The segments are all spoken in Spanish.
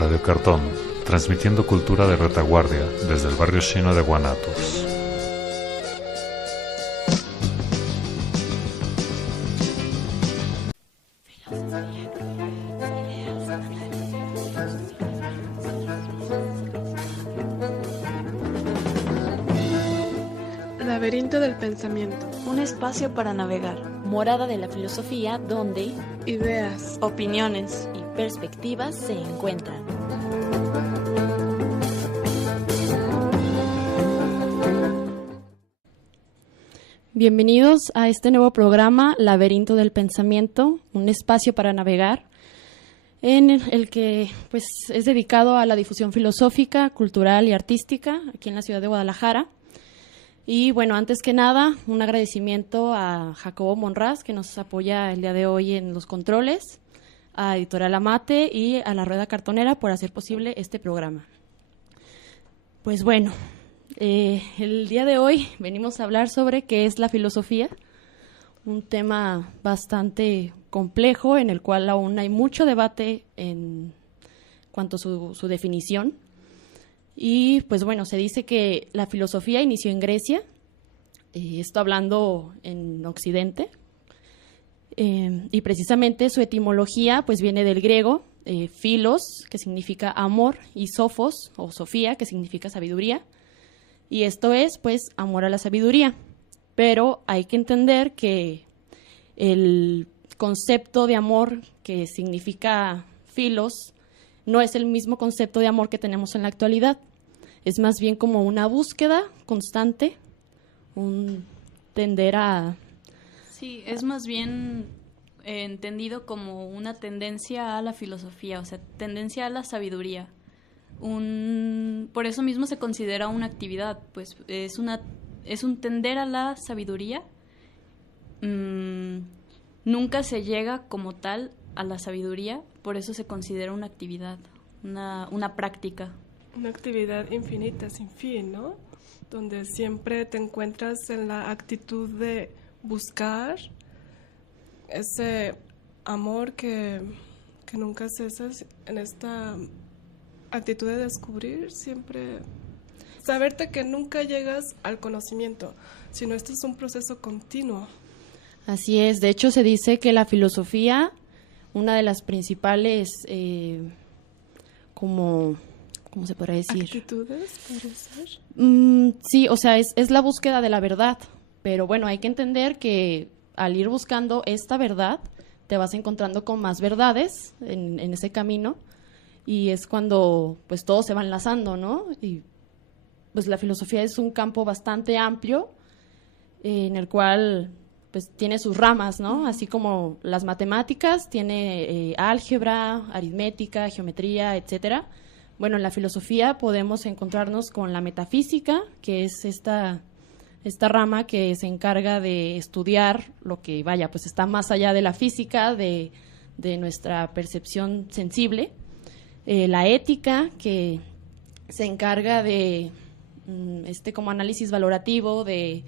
Radio Cartón, transmitiendo cultura de retaguardia desde el barrio chino de Guanatos. Laberinto del pensamiento. Un espacio para navegar. Morada de la filosofía donde ideas, opiniones y perspectivas se encuentran. Bienvenidos a este nuevo programa, Laberinto del Pensamiento, un espacio para navegar, en el que pues, es dedicado a la difusión filosófica, cultural y artística aquí en la ciudad de Guadalajara. Y bueno, antes que nada, un agradecimiento a Jacobo Monraz, que nos apoya el día de hoy en los controles, a Editorial Amate y a La Rueda Cartonera por hacer posible este programa. Pues bueno, el día de hoy venimos a hablar sobre qué es la filosofía, un tema bastante complejo en el cual aún hay mucho debate en cuanto a su definición. Y pues bueno, se dice que la filosofía inició en Grecia, esto hablando en Occidente, y precisamente su etimología pues viene del griego, philos, que significa amor, y sophos, o sofía, que significa sabiduría, y esto es pues amor a la sabiduría. Pero hay que entender que el concepto de amor que significa philos no es el mismo concepto de amor que tenemos en la actualidad. Es más bien como una búsqueda constante, un tender a... Sí, es más bien entendido como una tendencia a la filosofía, o sea, tendencia a la sabiduría. Por eso mismo se considera una actividad, pues es un tender a la sabiduría. Nunca se llega como tal a la sabiduría, por eso se considera una actividad, una práctica. Una actividad infinita, sin fin, ¿no? Donde siempre te encuentras en la actitud de buscar ese amor que nunca cesas, en esta actitud de descubrir, siempre saberte que nunca llegas al conocimiento, sino esto es un proceso continuo. Así es, de hecho se dice que la filosofía, una de las principales ¿cómo se podrá decir? ¿Actitudes, podría ser? Sí, o sea, es la búsqueda de la verdad, pero bueno, hay que entender que al ir buscando esta verdad, te vas encontrando con más verdades en ese camino, y es cuando pues todo se va enlazando, ¿no? Y pues la filosofía es un campo bastante amplio, en el cual pues tiene sus ramas, ¿no? Así como las matemáticas, tiene álgebra, aritmética, geometría, etcétera. Bueno, en la filosofía podemos encontrarnos con la metafísica, que es esta rama que se encarga de estudiar lo que, pues está más allá de la física, de nuestra percepción sensible. La ética, que se encarga de como análisis valorativo de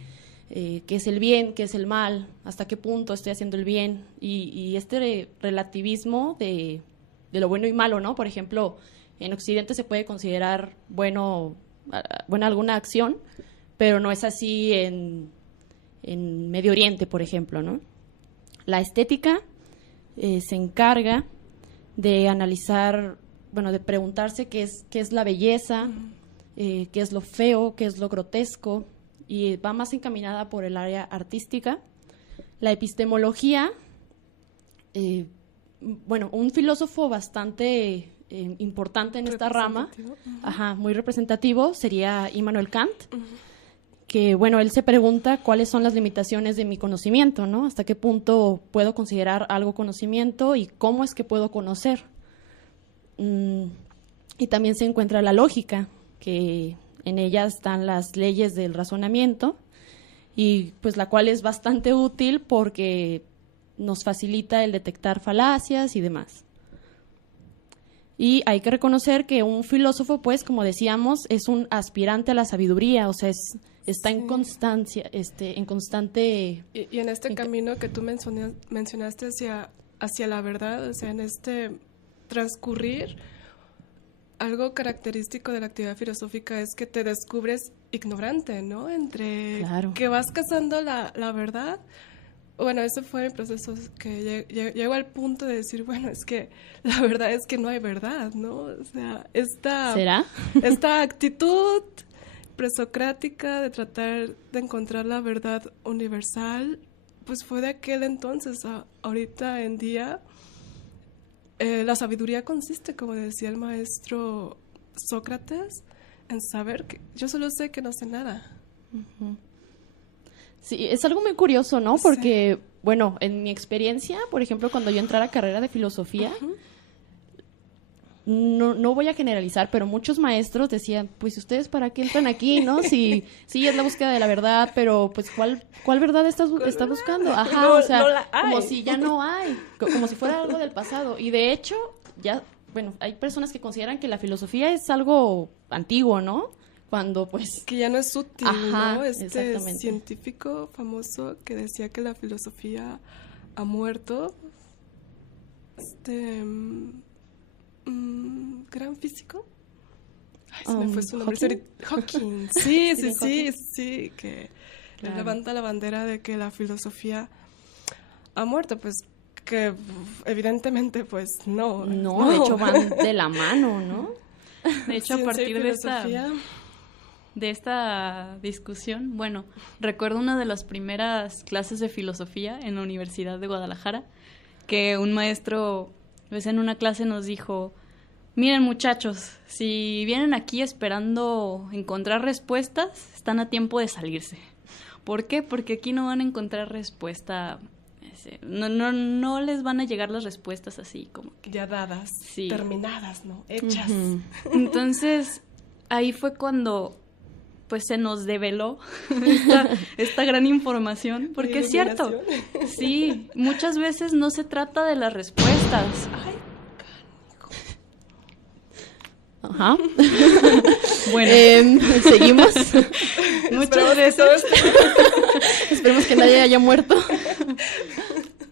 qué es el bien, qué es el mal, hasta qué punto estoy haciendo el bien, y este relativismo de lo bueno y malo, ¿no? Por ejemplo, en Occidente se puede considerar buena alguna acción, pero no es así en Medio Oriente, por ejemplo, ¿no? La estética se encarga de analizar, de preguntarse qué es la belleza, qué es lo feo, qué es lo grotesco, y va más encaminada por el área artística. La epistemología, un filósofo bastante importante en esta rama, muy representativo, sería Immanuel Kant, que él se pregunta cuáles son las limitaciones de mi conocimiento, ¿no? Hasta qué punto puedo considerar algo conocimiento y cómo es que puedo conocer. Y también se encuentra la lógica, que en ella están las leyes del razonamiento, y pues la cual es bastante útil porque nos facilita el detectar falacias y demás. Y hay que reconocer que un filósofo, pues, como decíamos, es un aspirante a la sabiduría, o sea, está en constancia, en constante... Y en este camino que tú mencionaste hacia la verdad, o sea, en este transcurrir, algo característico de la actividad filosófica es que te descubres ignorante, ¿no? Entre Claro. que vas cazando la verdad. Bueno, ese fue mi proceso, que llego al punto de decir, bueno, es que la verdad es que no hay verdad, ¿no? O sea, ¿Será? esta actitud presocrática de tratar de encontrar la verdad universal, pues fue de aquel entonces. Ahorita en día, la sabiduría consiste, como decía el maestro Sócrates, en saber que yo solo sé que no sé nada. Sí, es algo muy curioso, ¿no? Porque, bueno, en mi experiencia, por ejemplo, cuando yo entré a la carrera de filosofía, no voy a generalizar, pero muchos maestros decían, pues, ¿ustedes para qué entran aquí, no? Sí, es la búsqueda de la verdad, pero, pues, ¿cuál verdad está buscando? Ajá, No, o sea, no la hay. como si ya no hay, como si fuera algo del pasado. Y, de hecho, ya, bueno, hay personas que consideran que la filosofía es algo antiguo, ¿no? Cuando, pues... Que ya no es útil, Ajá, ¿no? Este exactamente. científico famoso que decía que la filosofía ha muerto, gran físico. Ay, se me fue su nombre. ¿Hawking? Hawking. Sí, Stephen Hawking. sí, que Claro. levanta la bandera de que la filosofía ha muerto, pues que evidentemente pues no. No, de hecho van de la mano, ¿no? De hecho, a Ciencia y partir filosofía. de esta discusión, bueno, recuerdo una de las primeras clases de filosofía en la Universidad de Guadalajara, que un maestro, pues, en una clase nos dijo, miren muchachos, si vienen aquí esperando encontrar respuestas, están a tiempo de salirse. ¿Por qué? Porque aquí no van a encontrar respuesta, no les van a llegar las respuestas así como que... Ya dadas, Sí. terminadas, ¿no? Hechas. Entonces, ahí fue cuando pues se nos develó esta gran información, porque es cierto, Iluminación. sí, muchas veces no se trata de las respuestas. Ay, Ajá. Bueno, Seguimos. muchas veces, Esperemos que nadie haya muerto.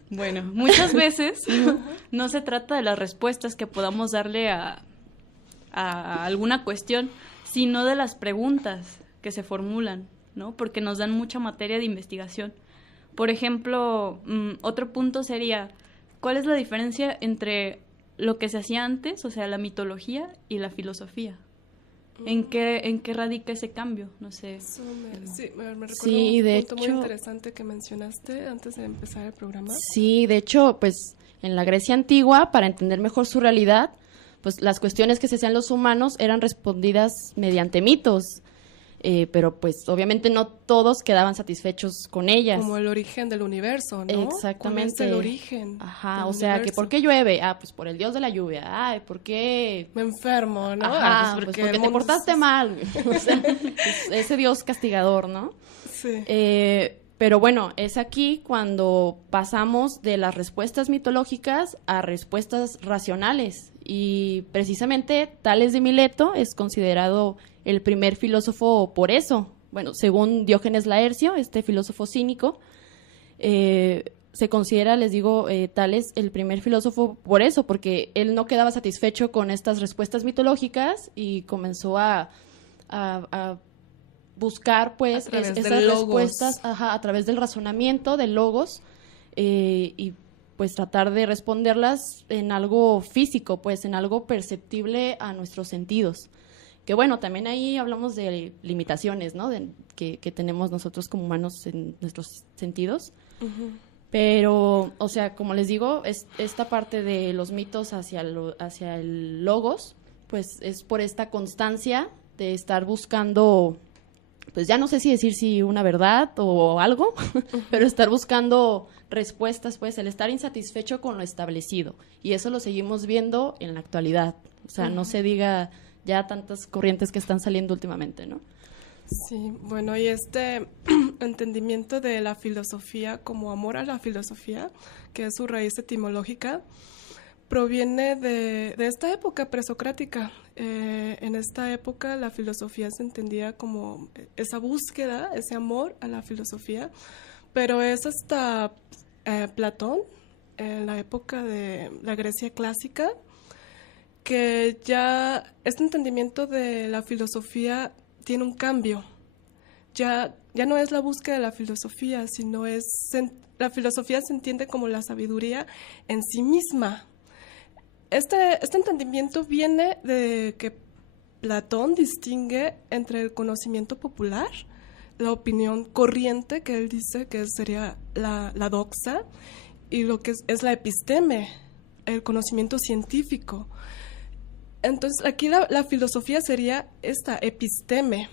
bueno, muchas veces no se trata de las respuestas que podamos darle a alguna cuestión, sino de las preguntas que se formulan, ¿no? Porque nos dan mucha materia de investigación. Por ejemplo, otro punto sería, ¿cuál es la diferencia entre lo que se hacía antes, o sea, la mitología, y la filosofía? ¿En qué radica ese cambio? No sé. Eso me recuerda Sí, un de punto muy hecho- interesante que mencionaste antes de empezar el programa. Sí, de hecho, pues en la Grecia antigua, para entender mejor su realidad, pues las cuestiones que se hacían los humanos eran respondidas mediante mitos, pero pues obviamente no todos quedaban satisfechos con ellas. Como el origen del universo, ¿no? Exactamente. ¿Cuál es el origen? Ajá, del o sea, que universo? ¿por qué llueve? Ah, pues por el dios de la lluvia. Ay, ¿por qué? Me enfermo, ¿no? Ajá, Ah, pues porque porque el te mundo portaste mal. O sea, ese dios castigador, ¿no? Sí. Pero bueno, es aquí cuando pasamos de las respuestas mitológicas a respuestas racionales. Y precisamente Tales de Mileto es considerado el primer filósofo por eso. Bueno, según Diógenes Laercio, este filósofo cínico, se considera, les digo, Tales el primer filósofo por eso, porque él no quedaba satisfecho con estas respuestas mitológicas y comenzó a buscar, pues, A través esas del logos. respuestas, ajá, a través del razonamiento, del logos, y pues tratar de responderlas en algo físico, pues en algo perceptible a nuestros sentidos. Que bueno, también ahí hablamos de limitaciones, ¿no? Que tenemos nosotros como humanos en nuestros sentidos. Ujú. Pero, o sea, como les digo, esta parte de los mitos hacia el logos, pues es por esta constancia de estar buscando, pues ya no sé si decir si una verdad o algo, pero estar buscando respuestas, pues el estar insatisfecho con lo establecido. Y eso lo seguimos viendo en la actualidad. O sea, no se diga ya tantas corrientes que están saliendo últimamente, ¿no? Sí, bueno, y este entendimiento de la filosofía como amor a la filosofía, que es su raíz etimológica, proviene de esta época presocrática. En esta época la filosofía se entendía como esa búsqueda, ese amor a la filosofía, pero es hasta Platón, en la época de la Grecia clásica, que ya este entendimiento de la filosofía tiene un cambio. Ya no es la búsqueda de la filosofía, sino la filosofía se entiende como la sabiduría en sí misma. Este entendimiento viene de que Platón distingue entre el conocimiento popular, la opinión corriente, que él dice que sería la doxa, y lo que es la episteme, el conocimiento científico. Entonces, aquí la filosofía sería esta episteme,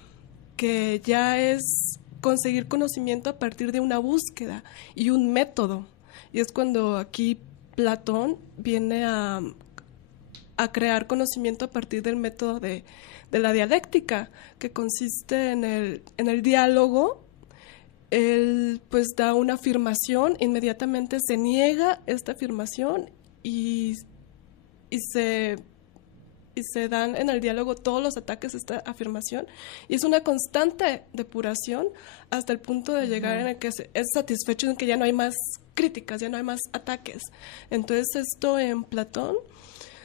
que ya es conseguir conocimiento a partir de una búsqueda y un método. Y es cuando aquí Platón viene a crear conocimiento a partir del método de la dialéctica, que consiste en el diálogo. Él pues da una afirmación, inmediatamente se niega esta afirmación y se dan en el diálogo todos los ataques a esta afirmación, y es una constante depuración hasta el punto de llegar en el que es satisfecho, en que ya no hay más críticas, ya no hay más ataques. Entonces esto en Platón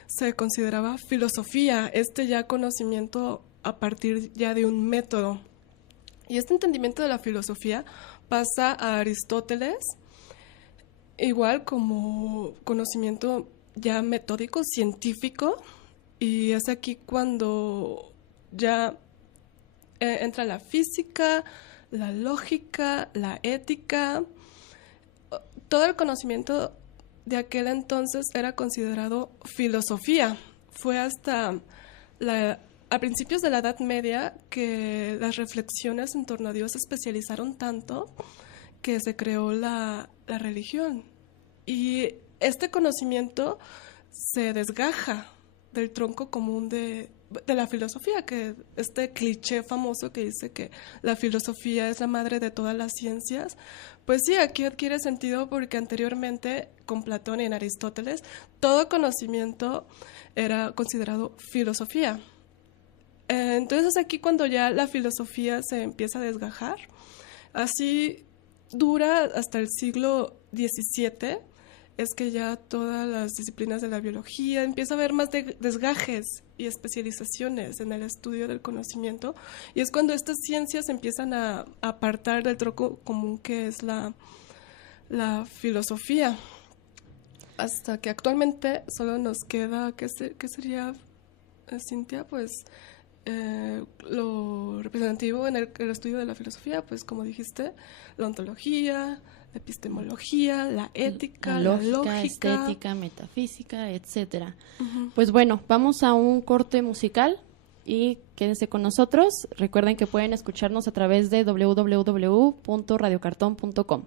se consideraba filosofía, ya conocimiento a partir ya de un método. Y este entendimiento de la filosofía pasa a Aristóteles, igual como conocimiento ya metódico, científico, y es aquí cuando ya entra la física, la lógica, la ética. Todo el conocimiento de aquel entonces era considerado filosofía. Fue hasta a principios de la Edad Media que las reflexiones en torno a Dios se especializaron tanto que se creó la religión. Y este conocimiento se desgaja del tronco común de la filosofía, que este cliché famoso que dice que la filosofía es la madre de todas las ciencias. Pues sí, aquí adquiere sentido porque anteriormente, con Platón y en Aristóteles, todo conocimiento era considerado filosofía. Entonces aquí cuando ya la filosofía se empieza a desgajar, así dura hasta el siglo XVII, es que ya todas las disciplinas de la biología empieza a haber más desgajes y especializaciones en el estudio del conocimiento, y es cuando estas ciencias empiezan a apartar del tronco común que es la filosofía, hasta que actualmente solo nos queda, ¿qué sería, Cintia? Pues lo representativo en el estudio de la filosofía, pues como dijiste, la ontología, la epistemología, la ética, la lógica, estética, metafísica, etcétera. Pues bueno, vamos a un corte musical y quédense con nosotros. Recuerden que pueden escucharnos a través de www.radiocartón.com.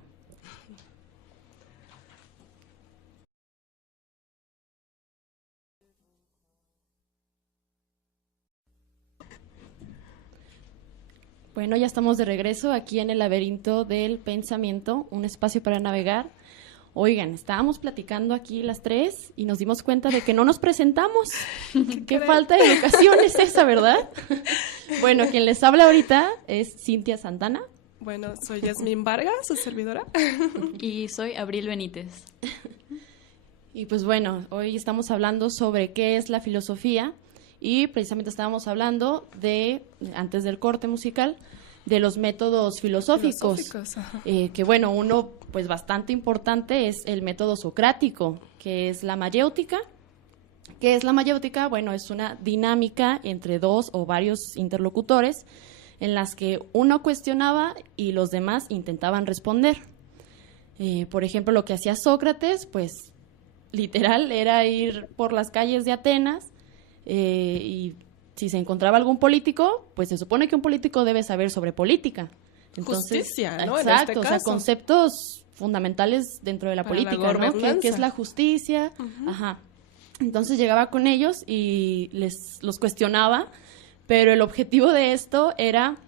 Bueno, ya estamos de regreso aquí en el laberinto del pensamiento, un espacio para navegar. Oigan, estábamos platicando aquí las tres y nos dimos cuenta de que no nos presentamos. Qué falta de educación es esa, ¿verdad? Bueno, quien les habla ahorita es Cintia Santana. Bueno, soy Yasmín Vargas, su servidora. Y soy Abril Benítez. Y pues bueno, hoy estamos hablando sobre qué es la filosofía. Y precisamente estábamos hablando antes del corte musical, de los métodos filosóficos. Que bueno, uno pues bastante importante es el método socrático, que es la mayéutica. ¿Qué es la mayéutica? Bueno, es una dinámica entre dos o varios interlocutores en las que uno cuestionaba y los demás intentaban responder. Por ejemplo, lo que hacía Sócrates, pues literal era ir por las calles de Atenas, y si se encontraba algún político, pues se supone que un político debe saber sobre política. Entonces, justicia, ¿no? Exacto, en este caso. O sea, conceptos fundamentales dentro de la política, ¿no? ¿Qué es la justicia? Ajá. Entonces llegaba con ellos y los cuestionaba, pero el objetivo de esto era,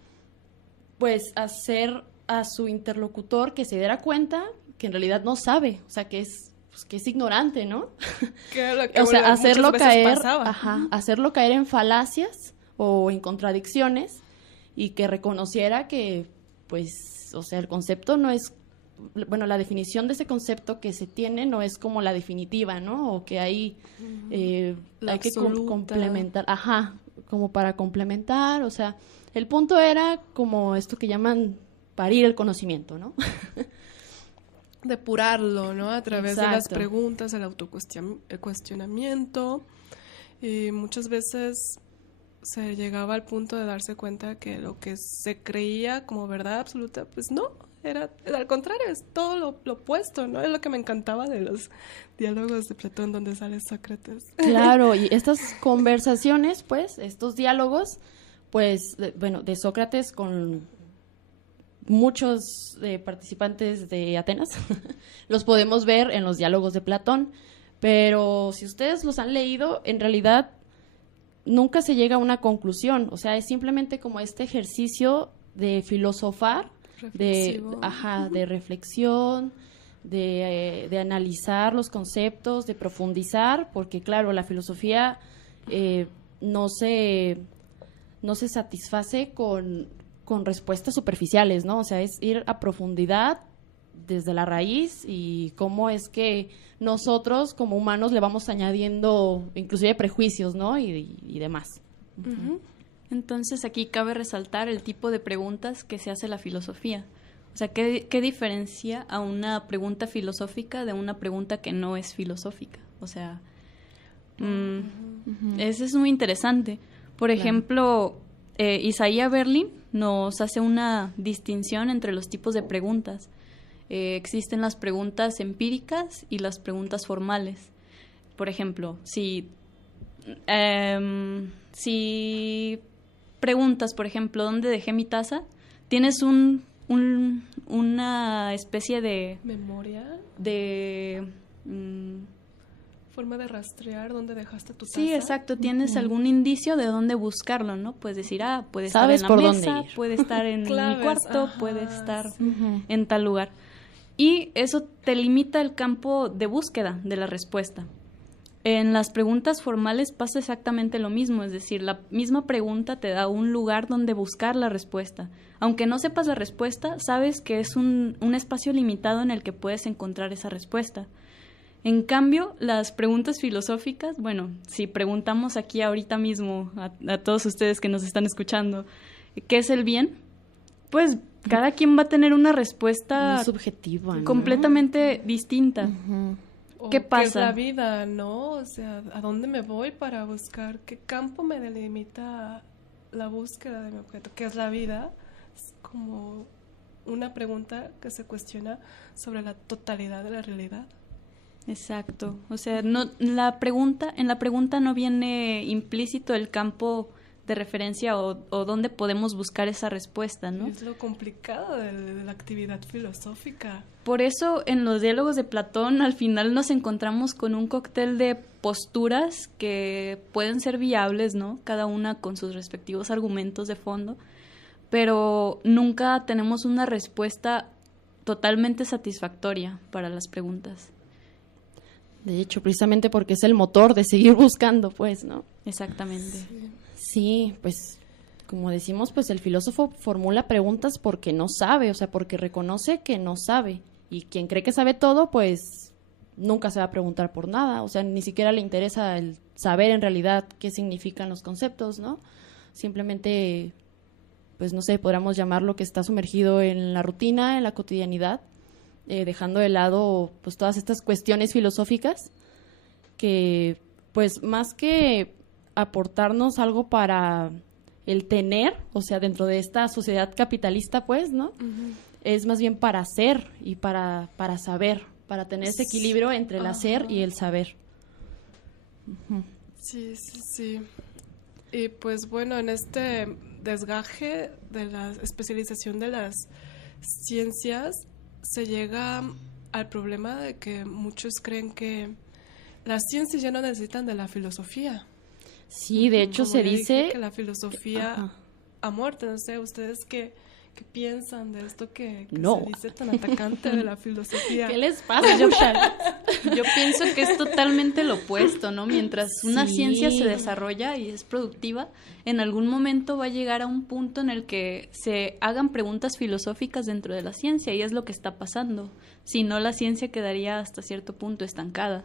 pues, hacer a su interlocutor que se diera cuenta que en realidad no sabe, o sea, que es ignorante, ¿no? O sea, hacerlo caer en falacias o en contradicciones y que reconociera que, pues, o sea, el concepto no es bueno, la definición de ese concepto que se tiene no es como la definitiva, ¿no? O que hay que complementar, como para complementar, o sea, el punto era como esto que llaman parir el conocimiento, ¿no? Depurarlo, ¿no? A través de las Exacto. preguntas, el autocuestionamiento, y muchas veces se llegaba al punto de darse cuenta que lo que se creía como verdad absoluta, pues no, era al contrario, es todo lo opuesto, ¿no? Es lo que me encantaba de los diálogos de Platón donde sale Sócrates. Claro, y estas conversaciones, pues, estos diálogos, pues, de Sócrates con muchos participantes de Atenas, los podemos ver en los diálogos de Platón, pero si ustedes los han leído, en realidad nunca se llega a una conclusión, o sea, es simplemente como este ejercicio de filosofar, de reflexión, de analizar los conceptos, de profundizar, porque claro, la filosofía no se satisface con respuestas superficiales, ¿no? O sea, es ir a profundidad desde la raíz y cómo es que nosotros como humanos le vamos añadiendo inclusive prejuicios, ¿no? Y demás. Uh-huh. Entonces aquí cabe resaltar el tipo de preguntas que se hace la filosofía. O sea, ¿qué diferencia a una pregunta filosófica de una pregunta que no es filosófica? O sea, eso es muy interesante. Por ejemplo, Isaiah Berlin nos hace una distinción entre los tipos de preguntas. Existen las preguntas empíricas y las preguntas formales. Por ejemplo, si preguntas, por ejemplo, ¿dónde dejé mi taza? Tienes una especie de... ¿Memoria? Forma de rastrear dónde dejaste tu taza. Sí, exacto. Tienes algún indicio de dónde buscarlo, ¿no? Puedes decir, puede estar en la por mesa, dónde ir. puede estar en Claves, mi cuarto, ajá, puede estar sí. en tal lugar. Y eso te limita el campo de búsqueda de la respuesta. En las preguntas formales pasa exactamente lo mismo, es decir, la misma pregunta te da un lugar donde buscar la respuesta. Aunque no sepas la respuesta, sabes que es un espacio limitado en el que puedes encontrar esa respuesta. En cambio, las preguntas filosóficas, bueno, si preguntamos aquí ahorita mismo a todos ustedes que nos están escuchando, ¿qué es el bien? Pues cada quien va a tener una respuesta muy subjetiva, ¿no? completamente distinta. O ¿Qué pasa? ¿Qué es la vida, no? O sea, ¿a dónde me voy para buscar? ¿Qué campo me delimita la búsqueda de mi objeto? ¿Qué es la vida? Es como una pregunta que se cuestiona sobre la totalidad de la realidad. Exacto. O sea, en la pregunta no viene implícito el campo de referencia o dónde podemos buscar esa respuesta, ¿no? Es lo complicado de la actividad filosófica. Por eso en los diálogos de Platón al final nos encontramos con un cóctel de posturas que pueden ser viables, ¿no? Cada una con sus respectivos argumentos de fondo, pero nunca tenemos una respuesta totalmente satisfactoria para las preguntas. De hecho, precisamente porque es el motor de seguir buscando, pues, ¿no? Exactamente. Sí, pues, como decimos, pues el filósofo formula preguntas porque no sabe, o sea, porque reconoce que no sabe. Y quien cree que sabe todo, pues, nunca se va a preguntar por nada. O sea, ni siquiera le interesa el saber en realidad qué significan los conceptos, ¿no? Simplemente, pues, no sé, podríamos llamarlo que está sumergido en la rutina, en la cotidianidad, dejando de lado pues todas estas cuestiones filosóficas que pues más que aportarnos algo para el tener, o sea, dentro de esta sociedad capitalista, pues, ¿no? Uh-huh. Es más bien para ser y para saber, para tener ese equilibrio entre el hacer y el saber. Uh-huh. Sí. Y pues bueno, en este desgaje de la especialización de las ciencias se llega al problema de que muchos creen que las ciencias ya no necesitan de la filosofía. Sí, de hecho se dice que la filosofía ha muerto. No sé, ¿ustedes qué piensan de esto que no. se dice tan atacante de la filosofía? ¿Qué les pasa, Yoshan? Yo pienso que es totalmente lo opuesto, ¿no? Mientras una Sí. ciencia se desarrolla y es productiva, en algún momento va a llegar a un punto en el que se hagan preguntas filosóficas dentro de la ciencia, y es lo que está pasando. Si no, la ciencia quedaría hasta cierto punto estancada.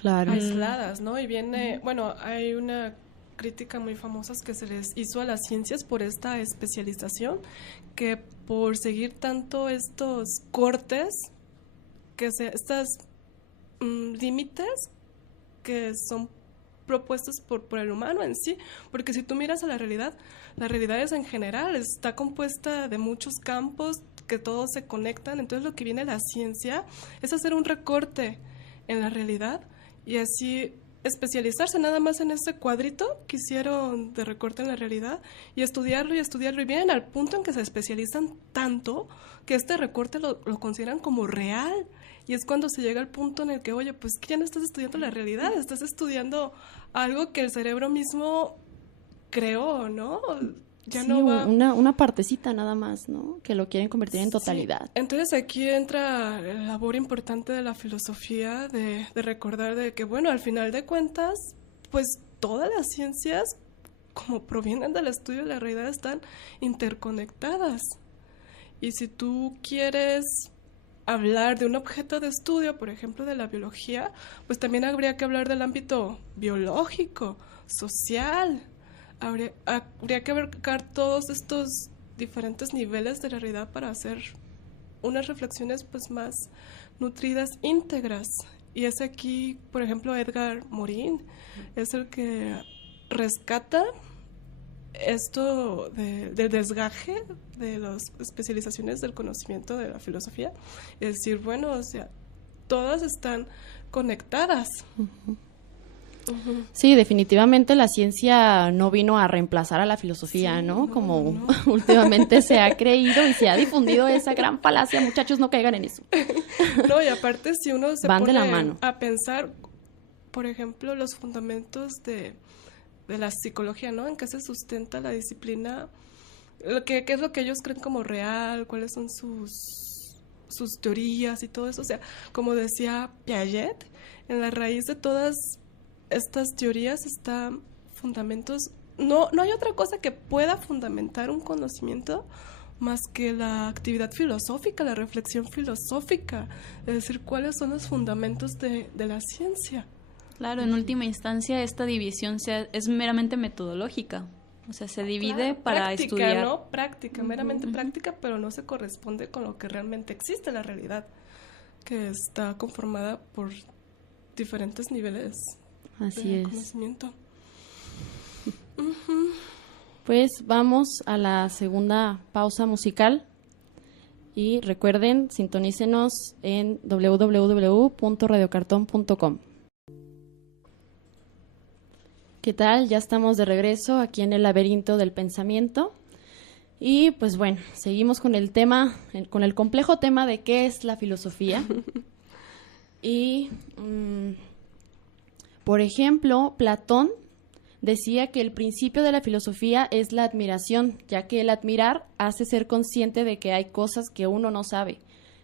Claro. Aisladas, ¿no? Y viene, bueno, hay una crítica muy famosa que se les hizo a las ciencias por esta especialización, que por seguir tanto estos cortes, estos límites que son propuestos por el humano en sí, porque si tú miras a la realidad es en general, está compuesta de muchos campos que todos se conectan, entonces lo que viene la ciencia es hacer un recorte en la realidad y así especializarse nada más en ese cuadrito que hicieron de recorte en la realidad y estudiarlo, y vienen al punto en que se especializan tanto que este recorte lo consideran como real, y es cuando se llega al punto en el que, oye, pues que ya no estás estudiando la realidad, estás estudiando algo que el cerebro mismo creó, ¿no? Ya Sí, no va... una partecita nada más, ¿no? Que lo quieren convertir en totalidad. Sí. Entonces aquí entra la labor importante de la filosofía, de recordar de que, bueno, al final de cuentas, pues todas las ciencias, como provienen del estudio de la realidad, están interconectadas. Y si tú quieres hablar de un objeto de estudio, por ejemplo, de la biología, pues también habría que hablar del ámbito biológico, social. Habría que abarcar todos estos diferentes niveles de la realidad para hacer unas reflexiones pues más nutridas, íntegras. Y es aquí, por ejemplo, Edgar Morin es el que rescata esto del desgaje de las especializaciones del conocimiento de la filosofía. Es decir, bueno, o sea, todas están conectadas. Sí, definitivamente la ciencia no vino a reemplazar a la filosofía, Sí, ¿no? Como últimamente se ha creído y se ha difundido esa gran falacia. Muchachos, no caigan en eso. No, y aparte si uno se Van de pone la mano. a pensar, por ejemplo, los fundamentos de la psicología, ¿no? En qué se sustenta la disciplina, qué es lo que ellos creen como real, cuáles son sus teorías y todo eso. O sea, como decía Piaget, en la raíz de todas estas teorías están fundamentos. No hay otra cosa que pueda fundamentar un conocimiento más que la actividad filosófica, la reflexión filosófica, es decir, cuáles son los fundamentos de la ciencia. Claro, en última instancia esta división es meramente metodológica. O sea, se divide Claro, para práctica, estudiar. ¿no? Práctica, meramente práctica, pero no se corresponde con lo que realmente existe, la realidad, que está conformada por diferentes niveles Así de es. conocimiento. Pues vamos a la segunda pausa musical. Y recuerden, sintonícenos en www.radiocartón.com. ¿Qué tal? Ya estamos de regreso aquí en el laberinto del pensamiento. Y pues bueno, seguimos con el tema, con el complejo tema de qué es la filosofía. Y, por ejemplo, Platón decía que el principio de la filosofía es la admiración, ya que el admirar hace ser consciente de que hay cosas que uno no sabe.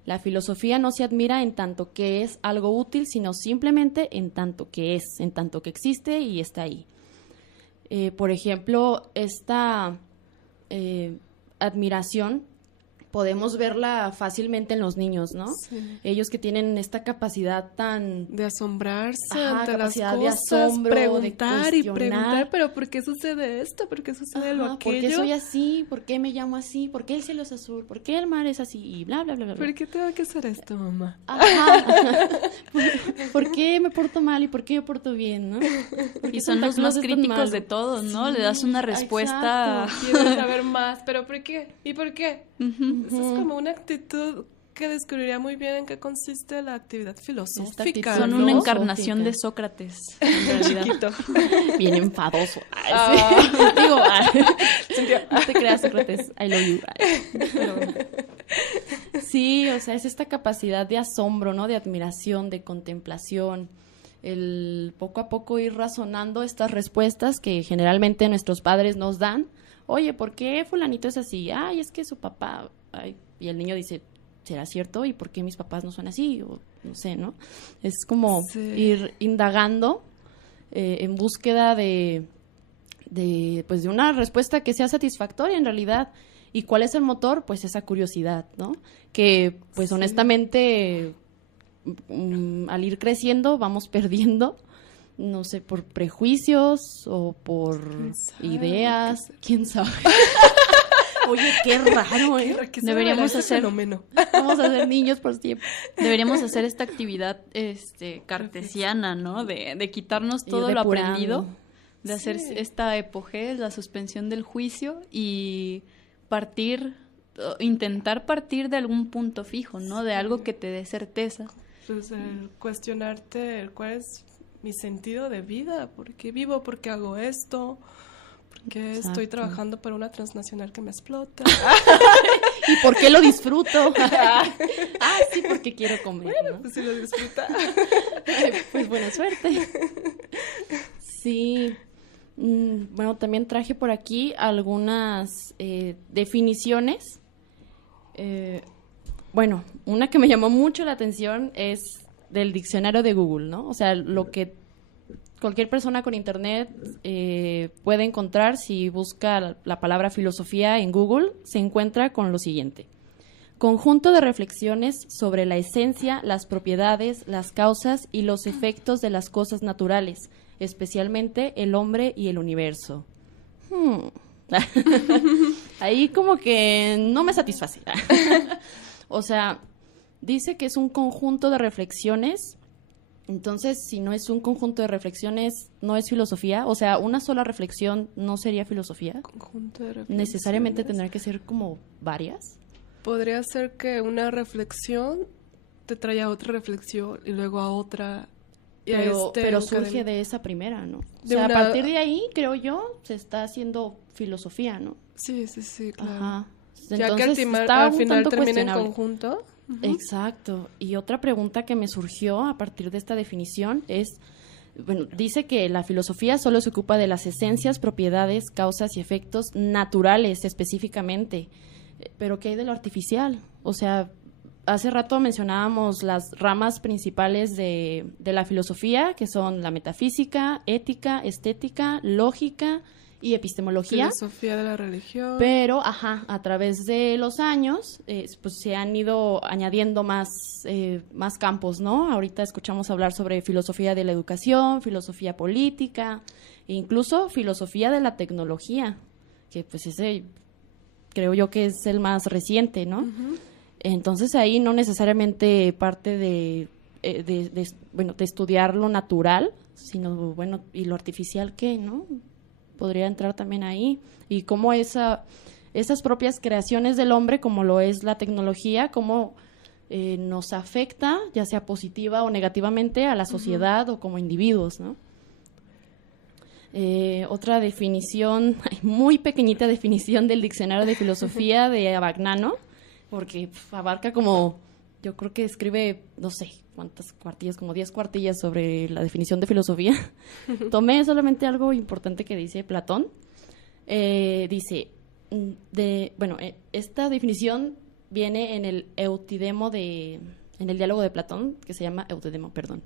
La filosofía no se admira en tanto que es algo útil, sino simplemente en tanto que es, en tanto que existe y está ahí. Por ejemplo, esta admiración podemos verla fácilmente en los niños, ¿no? Sí. Ellos que tienen esta capacidad tan... De asombrarse Ajá, ante las capacidad de cosas, asombro, de preguntar y cuestionar. preguntar, pero ¿por qué sucede esto? ¿Por qué sucede lo Ajá, aquello? ¿por qué soy así? ¿Por qué me llamo así? ¿Por qué el cielo es azul? ¿Por qué el mar es así? Y bla, bla, bla, bla. ¿Por qué tengo que hacer esto, mamá? Ajá. ¿Por qué me porto mal y por qué me porto bien, no? Y son los más críticos de todos, ¿no? Le das una respuesta. exacto. Quiero saber más, pero ¿por qué? ¿Y por qué? Ujú. Esa es como una actitud que descubriría muy bien en qué consiste la actividad filosófica. actitud Son ¿no? una filosófica. encarnación de Sócrates, en realidad. Chiquito. Bien enfadoso. Ay, sí. Digo, no te creas, Sócrates, I love you. Pero, sí, o sea, es esta capacidad de asombro, ¿no? De admiración, de contemplación, el poco a poco ir razonando estas respuestas que generalmente nuestros padres nos dan. Oye, ¿por qué fulanito es así? Ay, es que su papá... Ay, y el niño dice, ¿será cierto? ¿Y por qué mis papás no son así? O no sé, ¿no? Es como Sí. ir indagando en búsqueda pues de una respuesta que sea satisfactoria en realidad. ¿Y cuál es el motor? Pues esa curiosidad, ¿no? Que pues Sí. honestamente al ir creciendo vamos perdiendo, no sé, por prejuicios o por ¿Quién sabe? ideas, quién sabe. Oye, qué raro, ¿eh? ¿Qué será Deberíamos ese hacer- fenómeno? Vamos a ser niños por siempre. Deberíamos hacer esta actividad cartesiana, ¿no? De quitarnos Ir todo lo depurando. aprendido, de hacer Sí. esta epogé, la suspensión del juicio y intentar partir de algún punto fijo, ¿no? De algo que te dé certeza. Pues el cuestionarte cuál es mi sentido de vida, por qué vivo, por qué hago esto, por qué estoy Exacto. trabajando para una transnacional que me explota. ¿Y por qué lo disfruto? Sí, porque quiero comer, ¿no? Pues si lo disfruta. Pues buena suerte. Sí. Bueno, también traje por aquí algunas definiciones. Bueno, una que me llamó mucho la atención es del diccionario de Google, ¿no? O sea, lo que cualquier persona con internet puede encontrar si busca la palabra filosofía en Google, se encuentra con lo siguiente: conjunto de reflexiones sobre la esencia, las propiedades, las causas y los efectos de las cosas naturales, especialmente el hombre y el universo. Ahí como que no me satisface. O sea, dice que es un conjunto de reflexiones. Entonces, si no es un conjunto de reflexiones, no es filosofía. O sea, una sola reflexión no sería filosofía. Conjunto de reflexiones. Necesariamente tendrá que ser como varias. Podría ser que una reflexión te trae a otra reflexión y luego a otra. Y a Pero un surge cadena. de esa primera, ¿no? O De sea, una- a partir de ahí, creo yo, se está haciendo filosofía, ¿no? Sí, sí, sí, claro. Ajá. Ya que al está al un final tanto termina en cuestionable. conjunto. Exacto. Y otra pregunta que me surgió a partir de esta definición es, bueno, dice que la filosofía solo se ocupa de las esencias, propiedades, causas y efectos naturales específicamente. Pero ¿qué hay de lo artificial? O sea, hace rato mencionábamos las ramas principales de la filosofía, que son la metafísica, ética, estética, lógica y epistemología. Filosofía de la religión. Pero, a través de los años, pues se han ido añadiendo más campos, ¿no? Ahorita escuchamos hablar sobre filosofía de la educación, filosofía política, e incluso filosofía de la tecnología, que pues ese creo yo que es el más reciente, ¿no? Entonces ahí no necesariamente parte de estudiar lo natural, sino, bueno, y lo artificial, ¿qué, no? Podría entrar también ahí. Y cómo esas propias creaciones del hombre, como lo es la tecnología, cómo nos afecta, ya sea positiva o negativamente, a la sociedad o como individuos, ¿no? Otra definición, muy pequeñita definición del diccionario de filosofía de Abagnano, porque abarca como, yo creo que escribe, no sé, cuántas cuartillas, como 10 cuartillas sobre la definición de filosofía. Tomé solamente algo importante que dice Platón. Dice, esta definición viene en el Eutidemo en el diálogo de Platón, que se llama Eutidemo, perdón.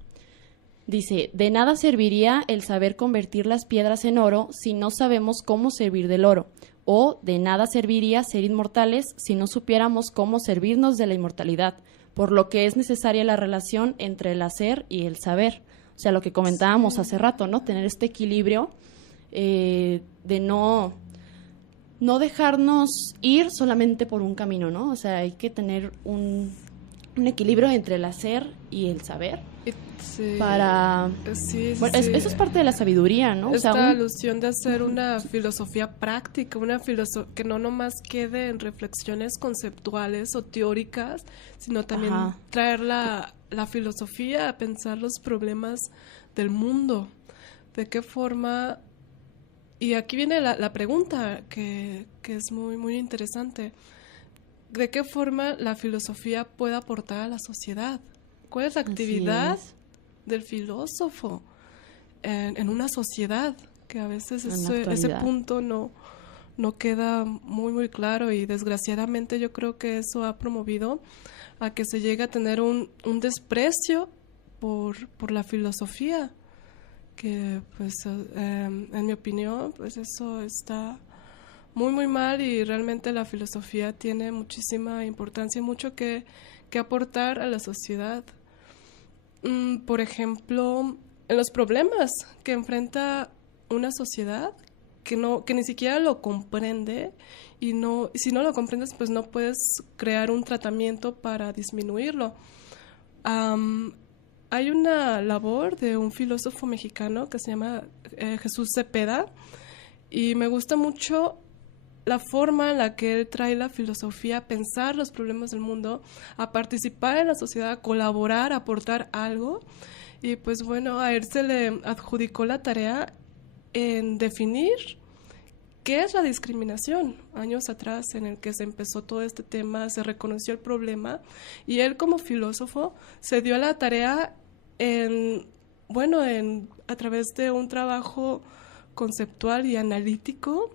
Dice, de nada serviría el saber convertir las piedras en oro si no sabemos cómo servir del oro. O de nada serviría ser inmortales si no supiéramos cómo servirnos de la inmortalidad, por lo que es necesaria la relación entre el hacer y el saber. O sea, lo que comentábamos hace rato, ¿no? Tener este equilibrio de no dejarnos ir solamente por un camino, ¿no? O sea, hay que tener un equilibrio entre el hacer y el saber Sí. para... Sí, sí, Bueno, sí. eso es parte de la sabiduría, ¿no? O sea, Esta alusión de hacer una filosofía práctica, una que no nomás quede en reflexiones conceptuales o teóricas, sino también Ajá. traer la filosofía a pensar los problemas del mundo. ¿De qué forma? Y aquí viene la pregunta que es muy, muy interesante. ¿De qué forma la filosofía puede aportar a la sociedad? ¿Cuál es la Así actividad es. del filósofo en una sociedad? Que a veces En la ese actualidad. punto no no queda muy, muy claro, y desgraciadamente yo creo que eso ha promovido a que se llegue a tener un desprecio por la filosofía, que pues en mi opinión pues eso está muy, muy mal, y realmente la filosofía tiene muchísima importancia y mucho que aportar a la sociedad. Por ejemplo, en los problemas que enfrenta una sociedad que ni siquiera lo comprende, y si no lo comprendes, pues no puedes crear un tratamiento para disminuirlo. Hay una labor de un filósofo mexicano que se llama Jesús Cepeda, y me gusta mucho la forma en la que él trae la filosofía a pensar los problemas del mundo, a participar en la sociedad, a colaborar, a aportar algo. Y pues bueno, a él se le adjudicó la tarea en definir qué es la discriminación. Años atrás, en el que se empezó todo este tema, se reconoció el problema, y él como filósofo se dio a la tarea a través de un trabajo conceptual y analítico.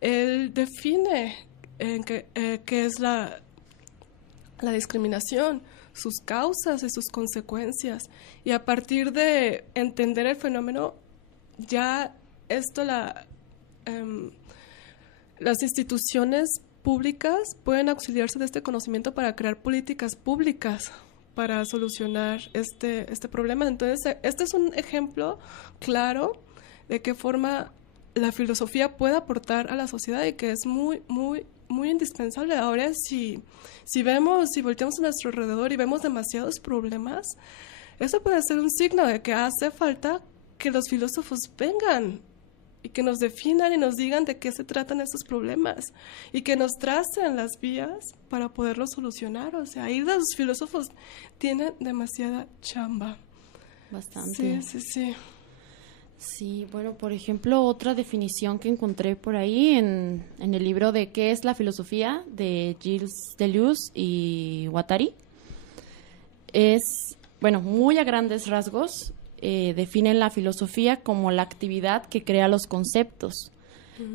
Él define qué es la discriminación, sus causas y sus consecuencias. Y a partir de entender el fenómeno, ya las instituciones públicas pueden auxiliarse de este conocimiento para crear políticas públicas para solucionar este problema. Entonces, este es un ejemplo claro de qué forma la filosofía puede aportar a la sociedad, y que es muy, muy, muy indispensable. Ahora, si volteamos a nuestro alrededor y vemos demasiados problemas, eso puede ser un signo de que hace falta que los filósofos vengan y que nos definan y nos digan de qué se tratan esos problemas, y que nos tracen las vías para poderlos solucionar. O sea, ahí los filósofos tienen demasiada chamba. Bastante. Sí. Sí, bueno, por ejemplo, otra definición que encontré por ahí en el libro de ¿Qué es la filosofía?, de Gilles Deleuze y Guattari, es, bueno, muy a grandes rasgos, definen la filosofía como la actividad que crea los conceptos,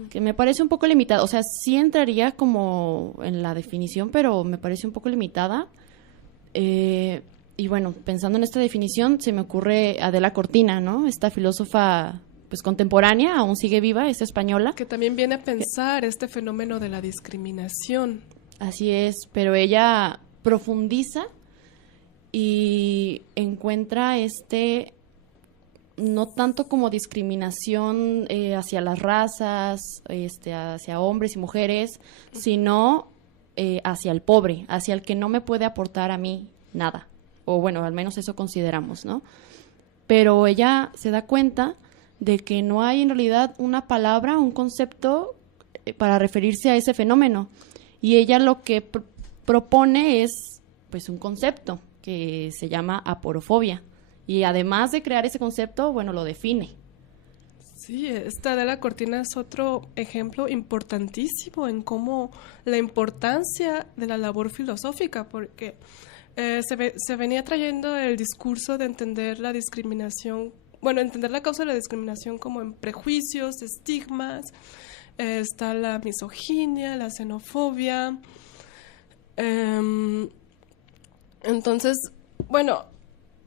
que me parece un poco limitado. O sea, sí entraría como en la definición, pero me parece un poco limitada. Y bueno, pensando en esta definición, se me ocurre Adela Cortina, ¿no? Esta filósofa pues contemporánea, aún sigue viva, es española. Que también viene a pensar este fenómeno de la discriminación. Así es, pero ella profundiza y encuentra no tanto como discriminación hacia las razas, hacia hombres y mujeres, sino hacia el pobre, hacia el que no me puede aportar a mí nada. O bueno, al menos eso consideramos, ¿no? Pero ella se da cuenta de que no hay en realidad una palabra, un concepto para referirse a ese fenómeno. Y ella lo que propone es, pues, un concepto que se llama aporofobia. Y además de crear ese concepto, bueno, lo define. Sí, esta Adela Cortina es otro ejemplo importantísimo en cómo la importancia de la labor filosófica, porque se venía trayendo el discurso de entender la discriminación, entender la causa de la discriminación como en prejuicios, estigmas, está la misoginia, la xenofobia. Entonces,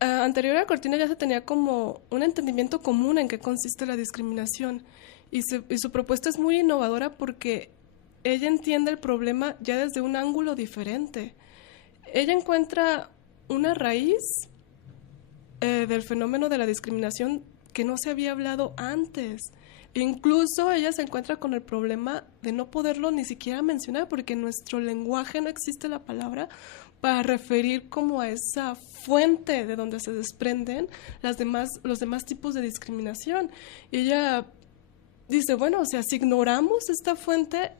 anterior a Cortina ya se tenía como un entendimiento común en qué consiste la discriminación, y su propuesta es muy innovadora porque ella entiende el problema ya desde un ángulo diferente. Ella encuentra una raíz del fenómeno de la discriminación que no se había hablado antes. Incluso ella se encuentra con el problema de no poderlo ni siquiera mencionar, porque en nuestro lenguaje no existe la palabra para referir como a esa fuente de donde se desprenden los demás tipos de discriminación. Y ella dice, si ignoramos esta fuente,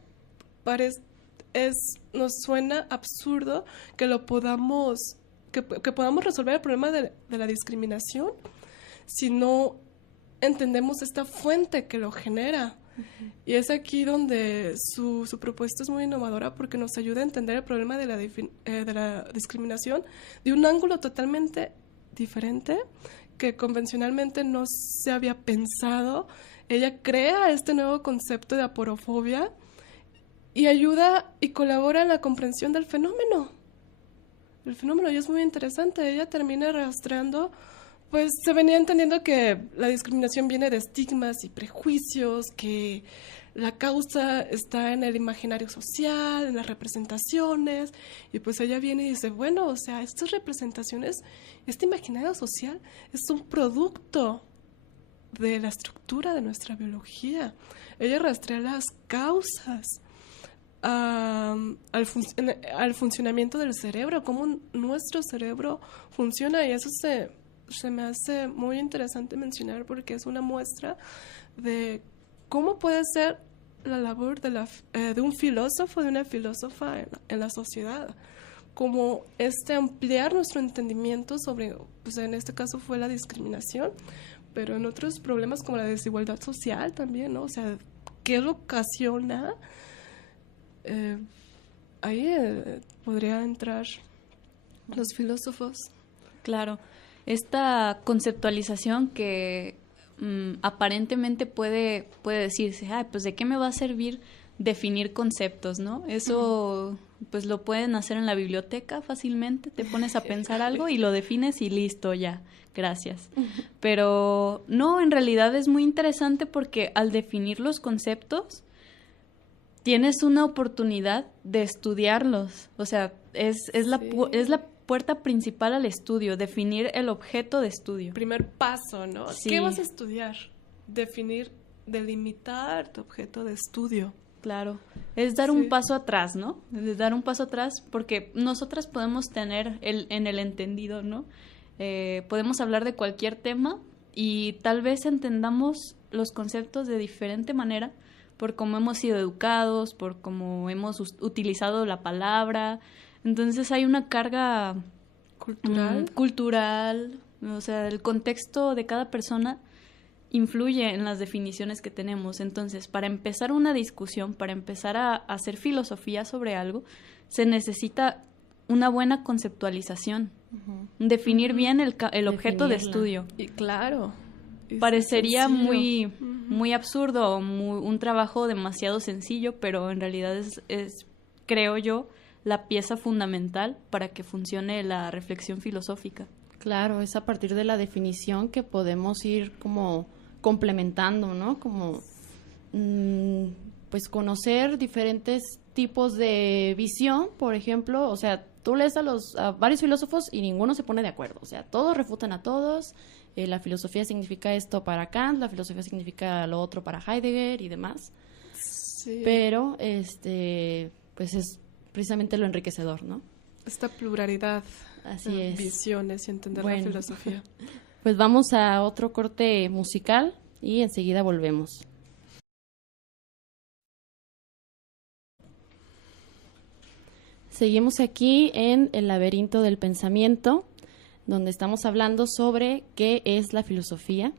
nos suena absurdo que podamos resolver el problema de la discriminación si no entendemos esta fuente que lo genera. Uh-huh. Y es aquí donde su propuesta es muy innovadora, porque nos ayuda a entender el problema de la discriminación de un ángulo totalmente diferente, que convencionalmente no se había pensado. Ella crea este nuevo concepto de aporofobia, y ayuda y colabora en la comprensión del fenómeno. El fenómeno ya es muy interesante. Ella termina rastreando, pues se venía entendiendo que la discriminación viene de estigmas y prejuicios, que la causa está en el imaginario social, en las representaciones, y pues ella viene y dice, bueno, o sea, estas representaciones, este imaginario social es un producto de la estructura de nuestra biología. Ella rastrea las causas al funcionamiento del cerebro, cómo nuestro cerebro funciona, y eso se me hace muy interesante mencionar porque es una muestra de cómo puede ser la labor de un filósofo, de una filósofa en la sociedad, como ampliar nuestro entendimiento sobre, pues en este caso fue la discriminación, pero en otros problemas como la desigualdad social también, ¿no? O sea, ¿qué lo ocasiona? Ahí podría entrar los filósofos. Claro, esta conceptualización que aparentemente puede decirse, pues ¿de qué me va a servir definir conceptos, no? Eso pues lo pueden hacer en la biblioteca fácilmente, te pones a pensar algo y lo defines y listo, ya, gracias. Pero no, en realidad es muy interesante porque al definir los conceptos tienes una oportunidad de estudiarlos, o sea, es la puerta principal al estudio, definir el objeto de estudio. Primer paso, ¿no? Sí. ¿Qué vas a estudiar? Definir, delimitar tu objeto de estudio. Claro, es dar un paso atrás, ¿no? Es dar un paso atrás porque nosotras podemos tener en el entendido, ¿no? Podemos hablar de cualquier tema y tal vez entendamos los conceptos de diferente manera por cómo hemos sido educados, por cómo hemos utilizado la palabra. Entonces hay una carga cultural, o sea, el contexto de cada persona influye en las definiciones que tenemos. Entonces, para empezar una discusión, para empezar a hacer filosofía sobre algo, se necesita una buena conceptualización, definir bien el objeto de estudio. Y claro, parecería muy absurdo, un trabajo demasiado sencillo, pero en realidad es, creo yo, la pieza fundamental para que funcione la reflexión filosófica. Claro, es a partir de la definición que podemos ir como complementando, ¿no? Como pues conocer diferentes tipos de visión, por ejemplo, o sea, tú lees a varios filósofos y ninguno se pone de acuerdo, o sea, todos refutan a todos, la filosofía significa esto para Kant, la filosofía significa lo otro para Heidegger y demás, pero pues es precisamente lo enriquecedor, ¿no? Esta pluralidad de visiones y entender la filosofía. Pues vamos a otro corte musical y enseguida volvemos. Seguimos aquí en El laberinto del pensamiento, donde estamos hablando sobre qué es la filosofía.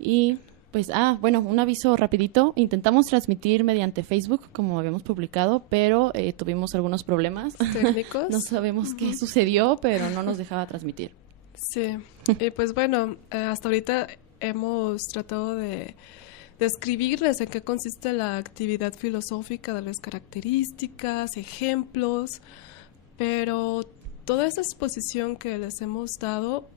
Y pues, un aviso rapidito. Intentamos transmitir mediante Facebook, como habíamos publicado, pero tuvimos algunos problemas técnicos. No sabemos qué sucedió, pero no nos dejaba transmitir. Sí, y pues bueno, hasta ahorita hemos tratado de describirles en qué consiste la actividad filosófica, de las características, ejemplos, pero toda esa exposición que les hemos dado,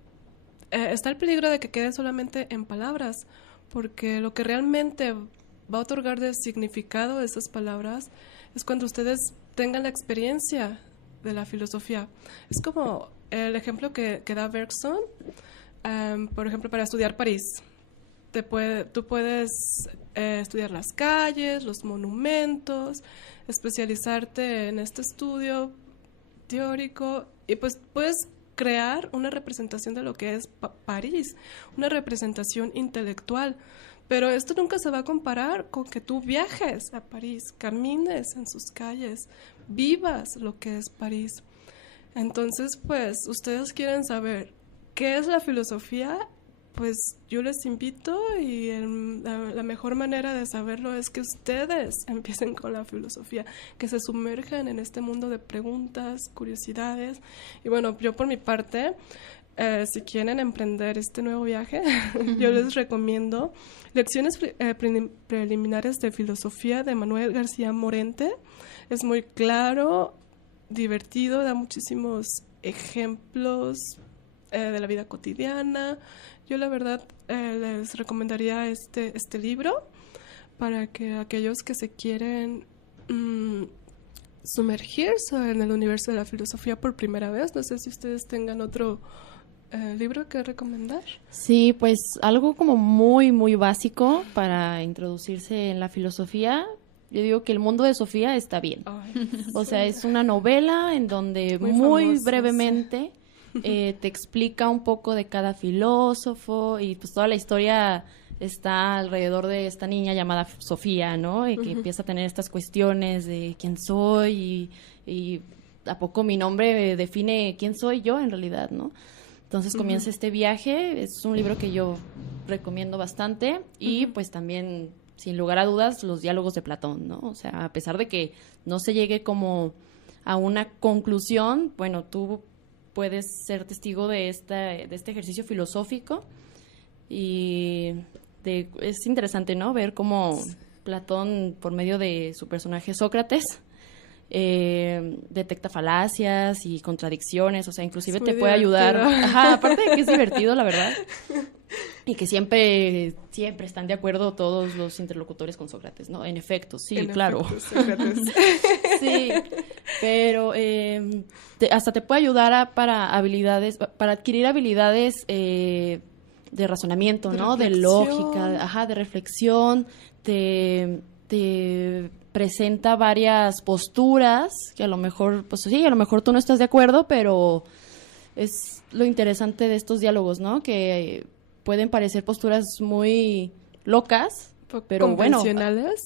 está el peligro de que quede solamente en palabras, porque lo que realmente va a otorgar de significado a esas palabras es cuando ustedes tengan la experiencia de la filosofía. Es como el ejemplo que da Bergson, por ejemplo, para estudiar París. Tú puedes estudiar las calles, los monumentos, especializarte en este estudio teórico y pues puedes crear una representación de lo que es París, una representación intelectual. Pero esto nunca se va a comparar con que tú viajes a París, camines en sus calles, vivas lo que es París. Entonces, pues, ustedes quieren saber qué es la filosofía, pues yo les invito y la mejor manera de saberlo es que ustedes empiecen con la filosofía, que se sumerjan en este mundo de preguntas, curiosidades. Y bueno, yo por mi parte si quieren emprender este nuevo viaje, yo les recomiendo Lecciones preliminares de filosofía de Manuel García Morente. Es muy claro, divertido, da muchísimos ejemplos de la vida cotidiana. Yo la verdad les recomendaría este libro para que aquellos que se quieren sumergirse en el universo de la filosofía por primera vez, no sé si ustedes tengan otro libro que recomendar. Sí, pues algo como muy, muy básico para introducirse en la filosofía. Yo digo que El mundo de Sofía está bien. Ay, O sea, es una novela en donde muy famosa, brevemente te explica un poco de cada filósofo y pues toda la historia está alrededor de esta niña llamada Sofía, ¿no? Y que empieza a tener estas cuestiones de quién soy y ¿a poco mi nombre define quién soy yo en realidad, ¿no? Entonces comienza este viaje, es un libro que yo recomiendo bastante y pues también, sin lugar a dudas, los diálogos de Platón, ¿no? O sea, a pesar de que no se llegue como a una conclusión, bueno, tú puedes ser testigo de este ejercicio filosófico y es interesante, ¿no? Ver cómo Platón, por medio de su personaje Sócrates, detecta falacias y contradicciones, o sea, inclusive te puede ayudar. Ajá, aparte de que es divertido, la verdad, y que siempre están de acuerdo todos los interlocutores con Sócrates, ¿no? En efecto, sí, claro. Sí, pero hasta te puede ayudar para adquirir habilidades de razonamiento, ¿no? De lógica, ajá, de reflexión, te presenta varias posturas que a lo mejor, pues sí, a lo mejor tú no estás de acuerdo, pero es lo interesante de estos diálogos, ¿no? Que pueden parecer posturas muy locas, pero bueno,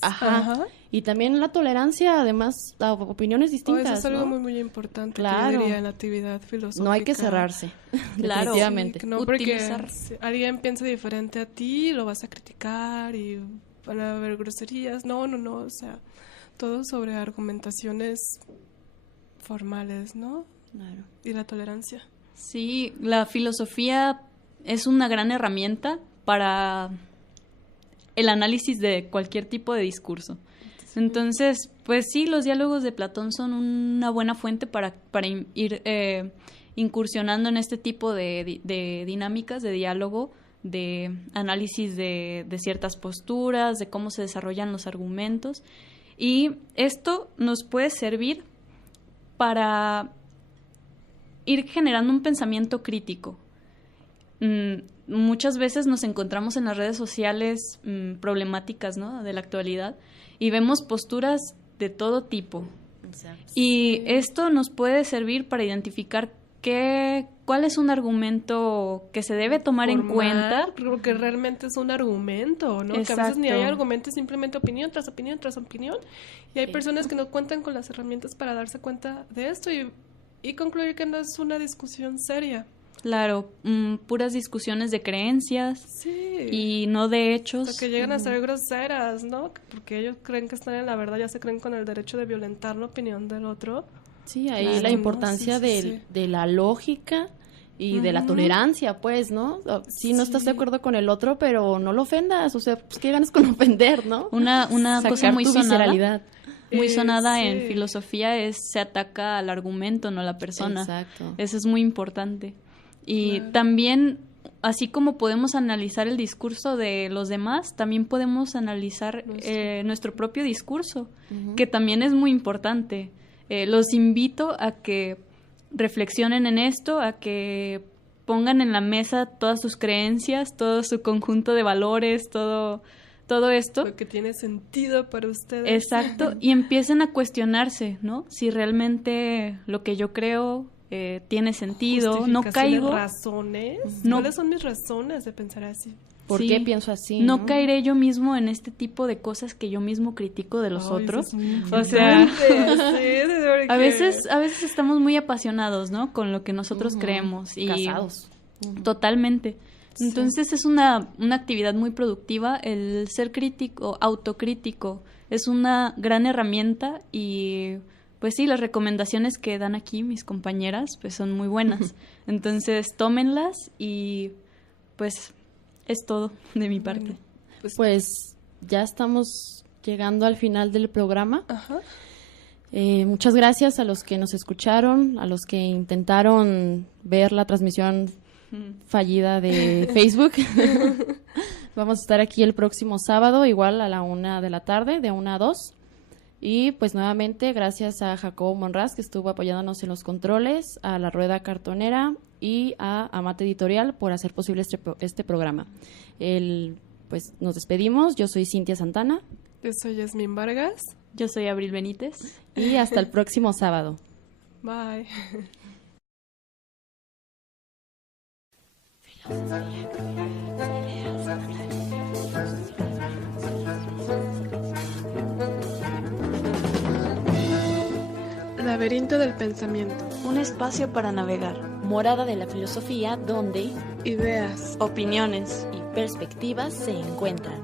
ajá. Y también la tolerancia, además, a opiniones distintas, eso es algo ¿no? muy, muy importante, claro, que yo diría, en la actividad filosófica. No hay que cerrarse, claro, definitivamente. Sí, no, porque si alguien piensa diferente a ti, lo vas a criticar y van a haber groserías. No, o sea, todo sobre argumentaciones formales, ¿no? Claro. Y la tolerancia. Sí, la filosofía es una gran herramienta para el análisis de cualquier tipo de discurso. Entonces, pues sí, los diálogos de Platón son una buena fuente para ir incursionando en este tipo de dinámicas de diálogo, de análisis de ciertas posturas, de cómo se desarrollan los argumentos. Y esto nos puede servir para ir generando un pensamiento crítico. Muchas veces nos encontramos en las redes sociales problemáticas, ¿no?, de la actualidad y vemos posturas de todo tipo. Exacto. Y esto nos puede servir para identificar cuál es un argumento que se debe tomar en cuenta. Porque realmente es un argumento, ¿no? Exacto. Que a veces ni hay argumentos, simplemente opinión tras opinión tras opinión. Y hay personas que no cuentan con las herramientas para darse cuenta de esto y concluir que no es una discusión seria. Claro, puras discusiones de creencias y no de hechos. O sea, que llegan a ser groseras, ¿no? Porque ellos creen que están en la verdad, ya se creen con el derecho de violentar la opinión del otro. Sí, ahí la importancia de la lógica y de la tolerancia, pues, ¿no? Sí, no estás de acuerdo con el otro, pero no lo ofendas, o sea, pues qué ganas con ofender, ¿no? Una cosa muy sonada. Muy sonada en sí. filosofía se ataca al argumento, no a la persona. Exacto. Eso es muy importante. Y también, así como podemos analizar el discurso de los demás, también podemos analizar nuestro propio discurso, que también es muy importante. Los invito a que reflexionen en esto, a que pongan en la mesa todas sus creencias, todo su conjunto de valores, todo esto. Lo que tiene sentido para ustedes. Exacto, y empiecen a cuestionarse, ¿no? Si realmente lo que yo creo tiene sentido, no caigo. ¿Razones? ¿Cuáles son mis razones de pensar así? ¿Por qué pienso así? No caeré yo mismo en este tipo de cosas que yo mismo critico de los otros. O sea, a veces estamos muy apasionados, ¿no?, con lo que nosotros creemos y casados. Totalmente. Entonces es una actividad muy productiva. El ser crítico, autocrítico, es una gran herramienta y pues sí, las recomendaciones que dan aquí mis compañeras pues son muy buenas. Entonces, tómenlas y pues es todo de mi parte. Pues ya estamos llegando al final del programa. Ajá. Muchas gracias a los que nos escucharon, a los que intentaron ver la transmisión fallida de Facebook. Vamos a estar aquí el próximo sábado, igual a la 1 de la tarde, de 1 a 2. Y pues nuevamente gracias a Jacobo Monraz, que estuvo apoyándonos en los controles, a La Rueda Cartonera y a Amate Editorial por hacer posible este programa. Pues nos despedimos. Yo soy Cintia Santana. Yo soy Yasmín Vargas. Yo soy Abril Benítez. Y hasta el próximo sábado. Bye. Laberinto del pensamiento. Un espacio para navegar. Morada de la filosofía, donde Ideas, opiniones y perspectivas se encuentran.